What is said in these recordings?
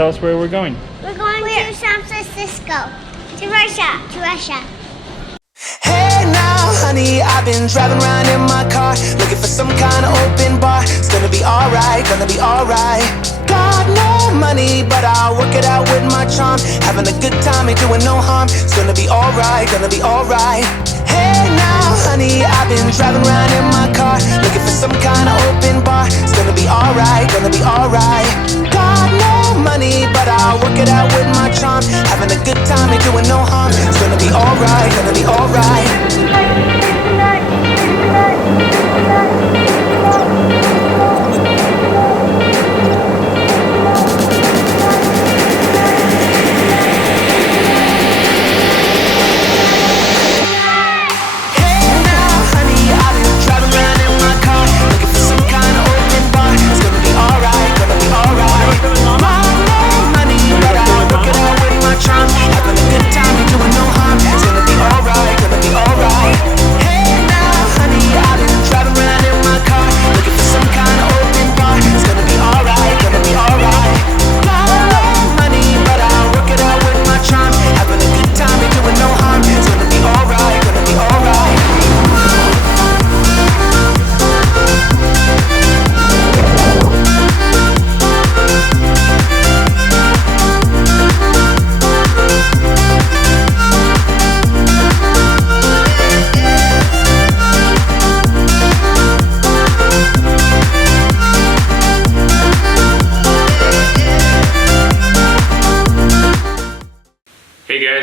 tell us where we're going. We're going to San Francisco. To Russia. Hey now, honey, I've been driving around in my car, looking for some kind of open bar. It's gonna be alright, Got no money, but I'll work it out with my charm. Having a good time, ain't doing no harm. It's gonna be alright. Hey now, honey, I've been driving around in my car, looking for some kind of open bar. It's gonna be alright. Got no money, but I'll work it out with my charm. Having a good time, ain't doing no harm. It's gonna be alright.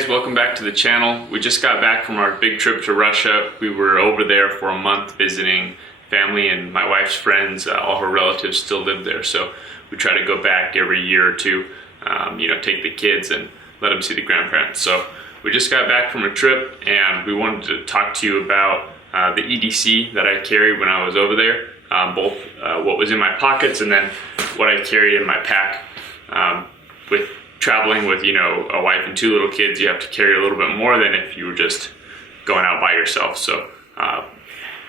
Welcome back to the channel. We just got back from our big trip to Russia. We were over there for a month visiting family, and my wife's friends, all her relatives still live there, so we try to go back every year or two, take the kids and let them see the grandparents. So we just got back from a trip, and we wanted to talk to you about the EDC that I carried when I was over there, both what was in my pockets and then what I carried in my pack. With traveling with, a wife and two little kids, you have to carry a little bit more than if you were just going out by yourself. So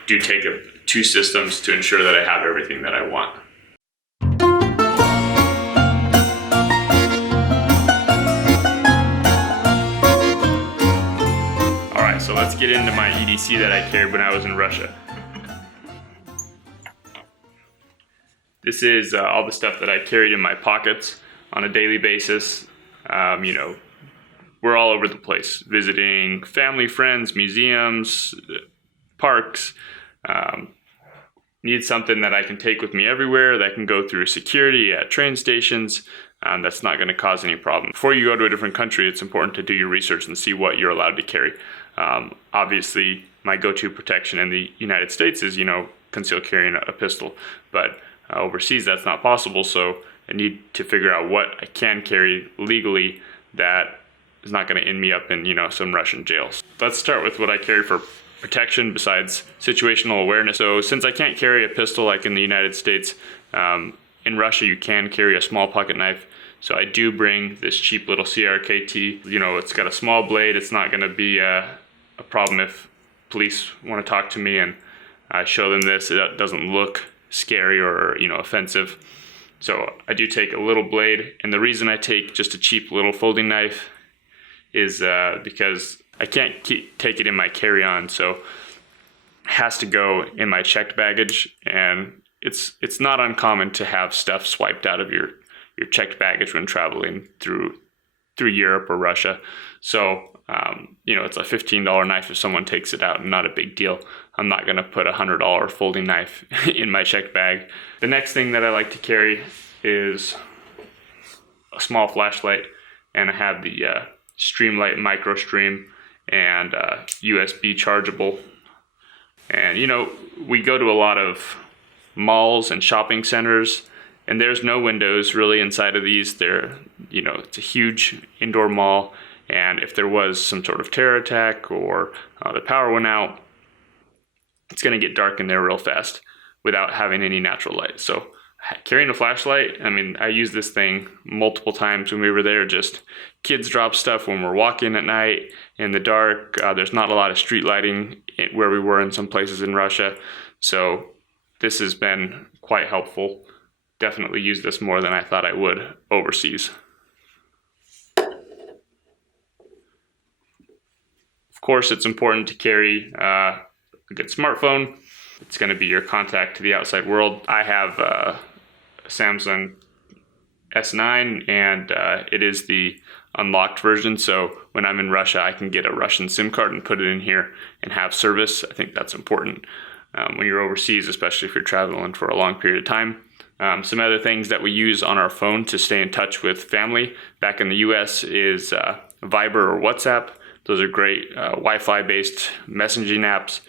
do take two systems to ensure that I have everything that I want. All right, so let's get into my EDC that I carried when I was in Russia. This is all the stuff that I carried in my pockets on a daily basis. We're all over the place, visiting family, friends, museums, parks. Need something that I can take with me everywhere, that can go through security at train stations, that's not going to cause any problem. Before you go to a different country, it's important to do your research and see what you're allowed to carry. Obviously, my go-to protection in the United States is, concealed carrying a pistol, but overseas that's not possible, so I need to figure out what I can carry legally that is not going to end me up in, some Russian jails. Let's start with what I carry for protection besides situational awareness. So since I can't carry a pistol like in the United States, in Russia you can carry a small pocket knife. So I do bring this cheap little CRKT. It's got a small blade. It's not going to be a problem if police want to talk to me and I show them this. It doesn't look scary or, offensive. So I do take a little blade, and the reason I take just a cheap little folding knife is because I can't take it in my carry-on, so it has to go in my checked baggage, and it's not uncommon to have stuff swiped out of your checked baggage when traveling through Europe or Russia. So it's a $15 knife if someone takes it out, not a big deal. I'm not gonna put a $100 folding knife in my checked bag. The next thing that I like to carry is a small flashlight, and I have the Streamlight Micro Stream and USB chargeable. And we go to a lot of malls and shopping centers, and there's no windows really inside of these. It's a huge indoor mall, and if there was some sort of terror attack or the power went out, it's going to get dark in there real fast without having any natural light. So carrying a flashlight, I use this thing multiple times when we were there. Just kids drop stuff when we're walking at night in the dark. There's not a lot of street lighting where we were in some places in Russia. So this has been quite helpful. Definitely use this more than I thought I would overseas. Of course, it's important to carry a good smartphone. It's going to be your contact to the outside world. I have a Samsung S9, and it is the unlocked version, so when I'm in Russia I can get a Russian SIM card and put it in here and have service. I think that's important when you're overseas, especially if you're traveling for a long period of time. Some other things that we use on our phone to stay in touch with family back in the US is Viber or WhatsApp. Those are great Wi-Fi based messaging apps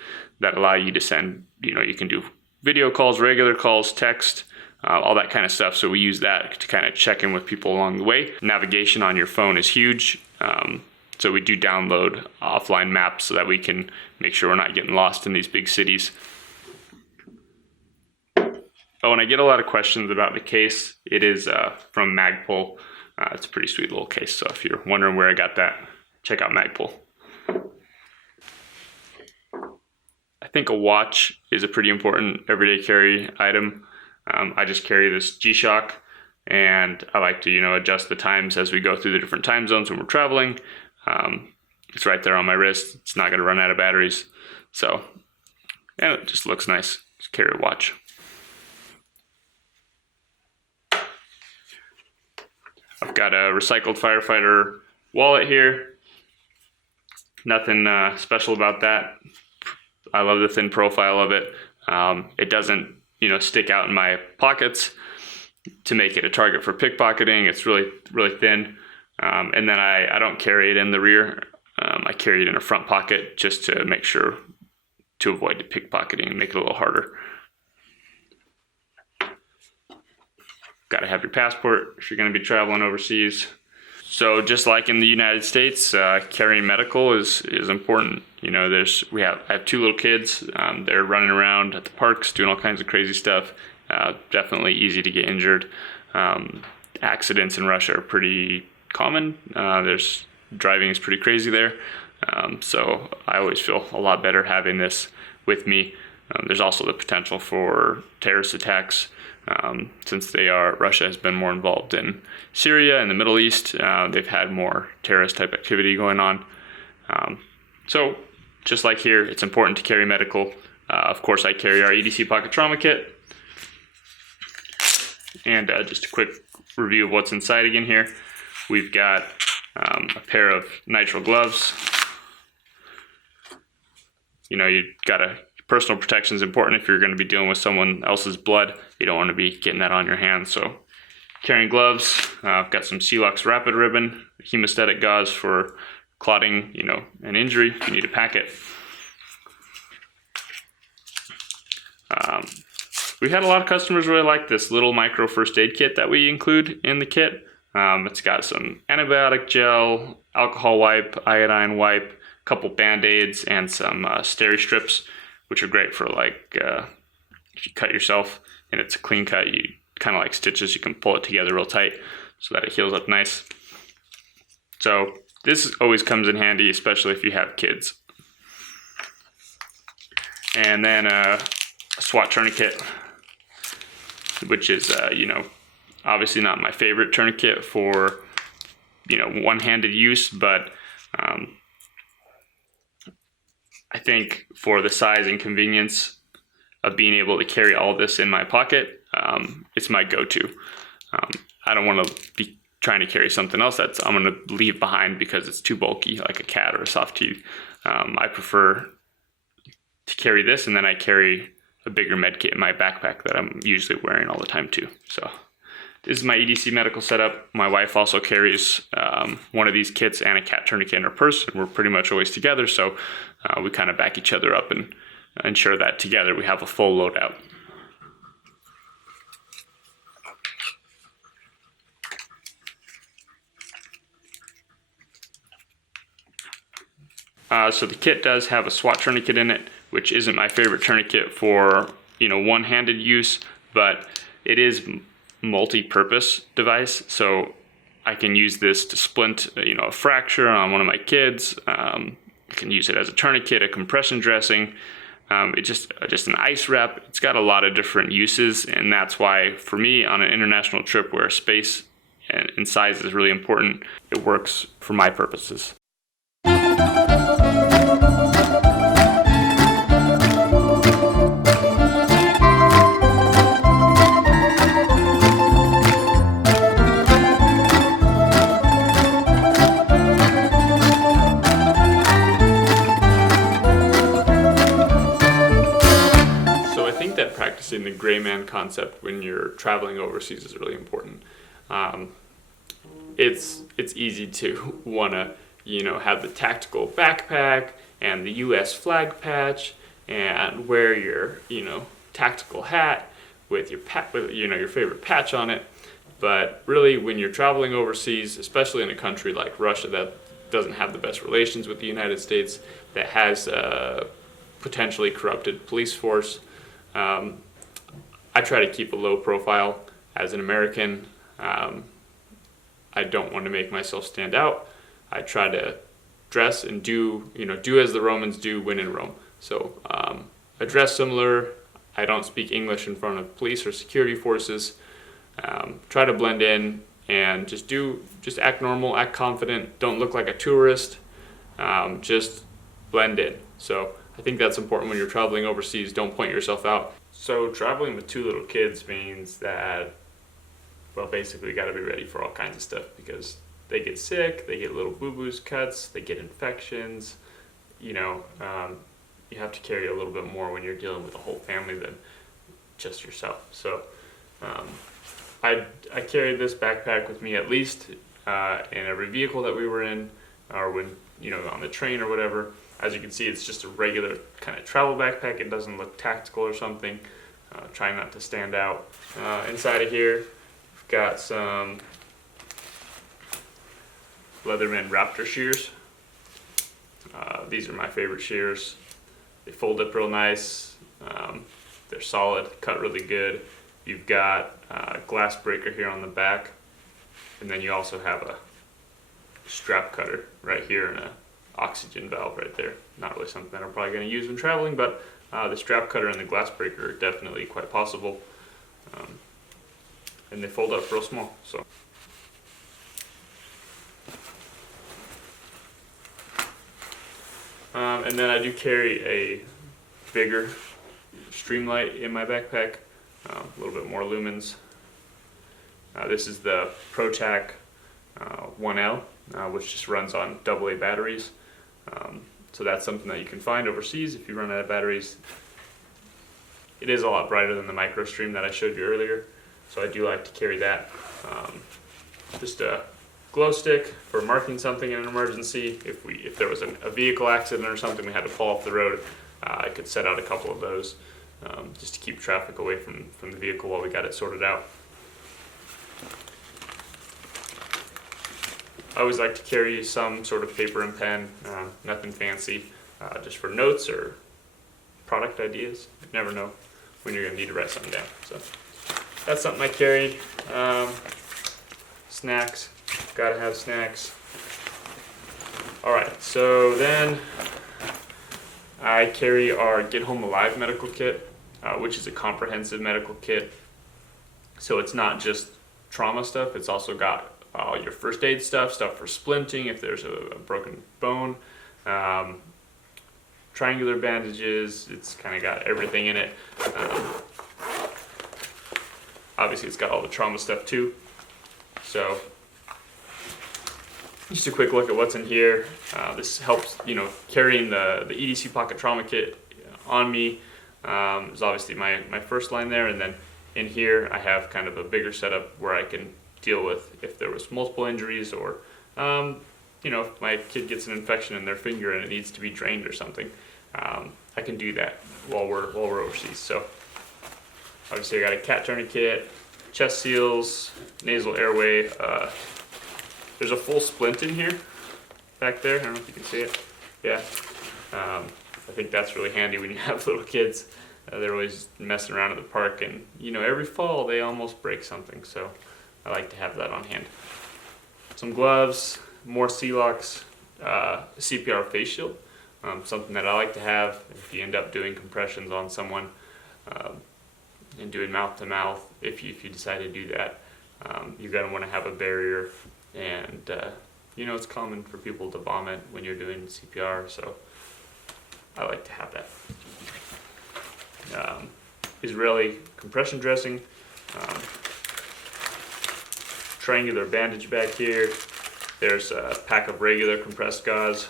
that allow you to send, you can do video calls, regular calls, text, all that kind of stuff. So we use that to kind of check in with people along the way. Navigation on your phone is huge. So we do download offline maps so that we can make sure we're not getting lost in these big cities. Oh, and I get a lot of questions about the case. It is from Magpul. It's a pretty sweet little case. So if you're wondering where I got that, check out Magpul. I think a watch is a pretty important everyday carry item. I just carry this G-Shock, and I like to, adjust the times as we go through the different time zones when we're traveling. It's right there on my wrist. It's not going to run out of batteries. So, yeah, it just looks nice. Just carry a watch. I've got a recycled Firefighter wallet here. Nothing special about that. I love the thin profile of it. It doesn't, stick out in my pockets to make it a target for pickpocketing. It's really, really thin. And then I don't carry it in the rear. I carry it in a front pocket just to make sure to avoid the pickpocketing and make it a little harder. Got to have your passport if you're going to be traveling overseas. So just like in the United States, carrying medical is important. I have two little kids. They're running around at the parks doing all kinds of crazy stuff. Definitely easy to get injured. Accidents in Russia are pretty common. Driving is pretty crazy there. So I always feel a lot better having this with me. There's also the potential for terrorist attacks. Since Russia has been more involved in Syria and the Middle East, they've had more terrorist type activity going on. So just like here, it's important to carry medical. Of course, I carry our EDC Pocket Trauma Kit. And just a quick review of what's inside again here. We've got a pair of nitrile gloves. Personal protection is important if you're going to be dealing with someone else's blood. You don't want to be getting that on your hands. So carrying gloves. I've got some Celux Rapid Ribbon, hemostatic gauze for clotting, an injury if you need to pack it. We had a lot of customers really like this little micro first aid kit that we include in the kit. It's got some antibiotic gel, alcohol wipe, iodine wipe, a couple band-aids, and some steri strips, which are great for if you cut yourself and it's a clean cut, you kind of like stitches, you can pull it together real tight so that it heals up nice. So this always comes in handy, especially if you have kids. And then a SWAT tourniquet, which is, obviously not my favorite tourniquet for, one-handed use, but I think for the size and convenience of being able to carry all this in my pocket, it's my go-to. I don't want to be trying to carry something else that I'm going to leave behind because it's too bulky, like a cat or a soft tooth. I prefer to carry this, and then I carry a bigger med kit in my backpack that I'm usually wearing all the time too. So this is my EDC medical setup. My wife also carries one of these kits and a cat tourniquet in her purse, and we're pretty much always together, so we kind of back each other up and ensure that together we have a full loadout. So the kit does have a SWAT tourniquet in it, which isn't my favorite tourniquet for one-handed use, but it is multi-purpose device. So I can use this to splint a fracture on one of my kids. I can use it as a tourniquet, a compression dressing. It's just an ice wrap. It's got a lot of different uses, and that's why for me on an international trip where space and size is really important, it works for my purposes. gray man concept when you're traveling overseas is really important. It's easy to want to, have the tactical backpack and the U.S. flag patch and wear your, tactical hat with your your favorite patch on it. But really, when you're traveling overseas, especially in a country like Russia that doesn't have the best relations with the United States, that has a potentially corrupted police force, I try to keep a low profile as an American. I don't want to make myself stand out. I try to dress and do as the Romans do when in Rome. So I dress similar. I don't speak English in front of police or security forces. Try to blend in and just act normal, act confident. Don't look like a tourist. Just blend in. So I think that's important when you're traveling overseas. Don't point yourself out. So traveling with 2 little kids means that, well, basically you got to be ready for all kinds of stuff, because they get sick, they get little boo-boos, cuts, they get infections. You have to carry a little bit more when you're dealing with a whole family than just yourself. So I carried this backpack with me at least in every vehicle that we were in, or when on the train or whatever. As you can see, it's just a regular kind of travel backpack. It doesn't look tactical or something. Try not to stand out. Inside of here, we've got some Leatherman Raptor Shears. These are my favorite shears. They fold up real nice. They're solid, cut really good. You've got a glass breaker here on the back, and then you also have a strap cutter right here and a oxygen valve right there. Not really something that I'm probably going to use when traveling, but the strap cutter and the glass breaker are definitely quite possible. And they fold up real small. So and then I do carry a bigger streamlight in my backpack, a little bit more lumens. This is the ProTac 1L, which just runs on AA batteries. So that's something that you can find overseas if you run out of batteries. It is a lot brighter than the MicroStream that I showed you earlier, so I do like to carry that. Just a glow stick for marking something in an emergency. If there was a vehicle accident or something, we had to pull off the road, I could set out a couple of those just to keep traffic away from the vehicle while we got it sorted out. I always like to carry some sort of paper and pen, nothing fancy, just for notes or product ideas. You never know when you're going to need to write something down. So that's something I carried. Snacks, gotta have snacks. Alright, so then I carry our Get Home Alive medical kit, which is a comprehensive medical kit. So it's not just trauma stuff, it's also got all your first aid stuff for splinting if there's a broken bone, triangular bandages. It's kind of got everything in it. Obviously it's got all the trauma stuff too. So just a quick look at what's in here. This helps, carrying the EDC Pocket Trauma Kit on me is obviously my first line there, and then in here I have kind of a bigger setup where I can deal with if there was multiple injuries, or if my kid gets an infection in their finger and it needs to be drained or something. I can do that while we're overseas. So obviously I got a cat tourniquet, chest seals, nasal airway. There's a full splint in here back there. I don't know if you can see it. Yeah. I think that's really handy when you have little kids. They're always messing around at the park, and every fall they almost break something, so I like to have that on hand. Some gloves, more C-locks, CPR face shield, something that I like to have if you end up doing compressions on someone, and doing mouth to mouth. If you decide to do that, you're going to want to have a barrier, and it's common for people to vomit when you're doing CPR, so I like to have that. Israeli compression dressing, triangular bandage back here. There's a pack of regular compressed gauze.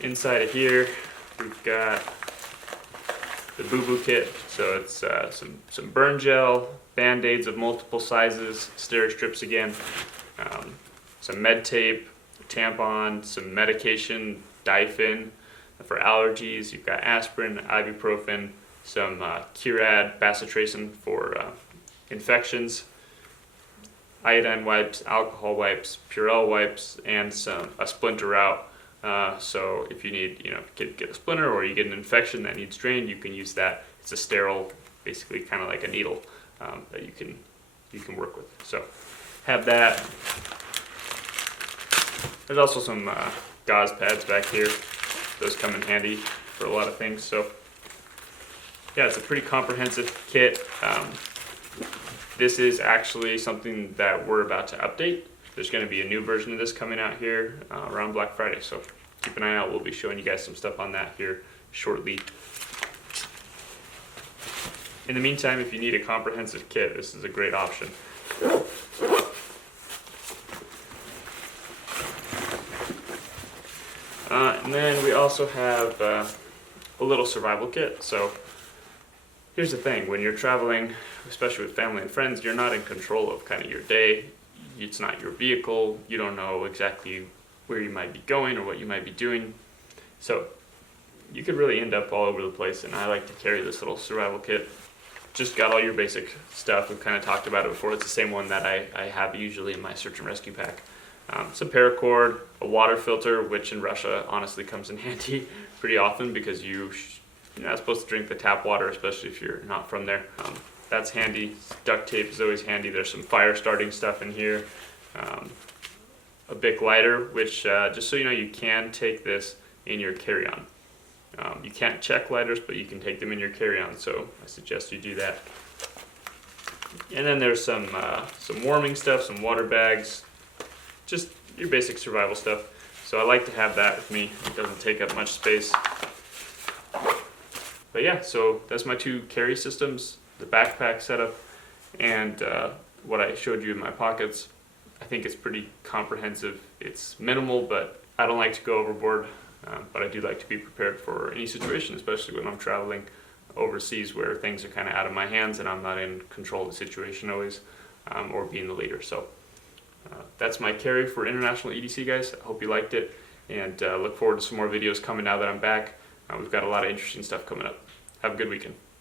Inside of here, we've got the Boo Boo kit. So it's some burn gel, band-aids of multiple sizes, steri strips again, some med tape, tampon, some medication, Difin for allergies. You've got aspirin, ibuprofen, some Curad, bacitracin for infections, iodine wipes, alcohol wipes, Purell wipes, and a splinter out. So if you need, get a splinter or you get an infection that needs drained, you can use that. It's a sterile, basically kind of like a needle that you can work with. So have that. There's also some gauze pads back here. Those come in handy for a lot of things. So yeah, it's a pretty comprehensive kit. This is actually something that we're about to update. There's going to be a new version of this coming out here around Black Friday, so keep an eye out. We'll be showing you guys some stuff on that here shortly. In the meantime, if you need a comprehensive kit, this is a great option. And then we also have a little survival kit. So here's the thing, when you're traveling, especially with family and friends, you're not in control of kind of your day. It's not your vehicle. You don't know exactly where you might be going or what you might be doing. So you could really end up all over the place, and I like to carry this little survival kit. Just got all your basic stuff. We've kind of talked about it before. It's the same one that I have usually in my search and rescue pack. Some paracord, a water filter, which in Russia honestly comes in handy pretty often because you're not supposed to drink the tap water, especially if you're not from there. That's handy. Duct tape is always handy. There's some fire starting stuff in here. A Bic lighter, which just so you know, you can take this in your carry-on. You can't check lighters, but you can take them in your carry-on, so I suggest you do that. And then there's some warming stuff, some water bags, just your basic survival stuff. So I like to have that with me. It doesn't take up much space. But yeah, so that's my two carry systems, the backpack setup and what I showed you in my pockets. I think it's pretty comprehensive. It's minimal, but I don't like to go overboard. But I do like to be prepared for any situation, especially when I'm traveling overseas where things are kind of out of my hands and I'm not in control of the situation always, or being the leader. So that's my carry for International EDC, guys. I hope you liked it, and look forward to some more videos coming now that I'm back. We've got a lot of interesting stuff coming up. Have a good weekend.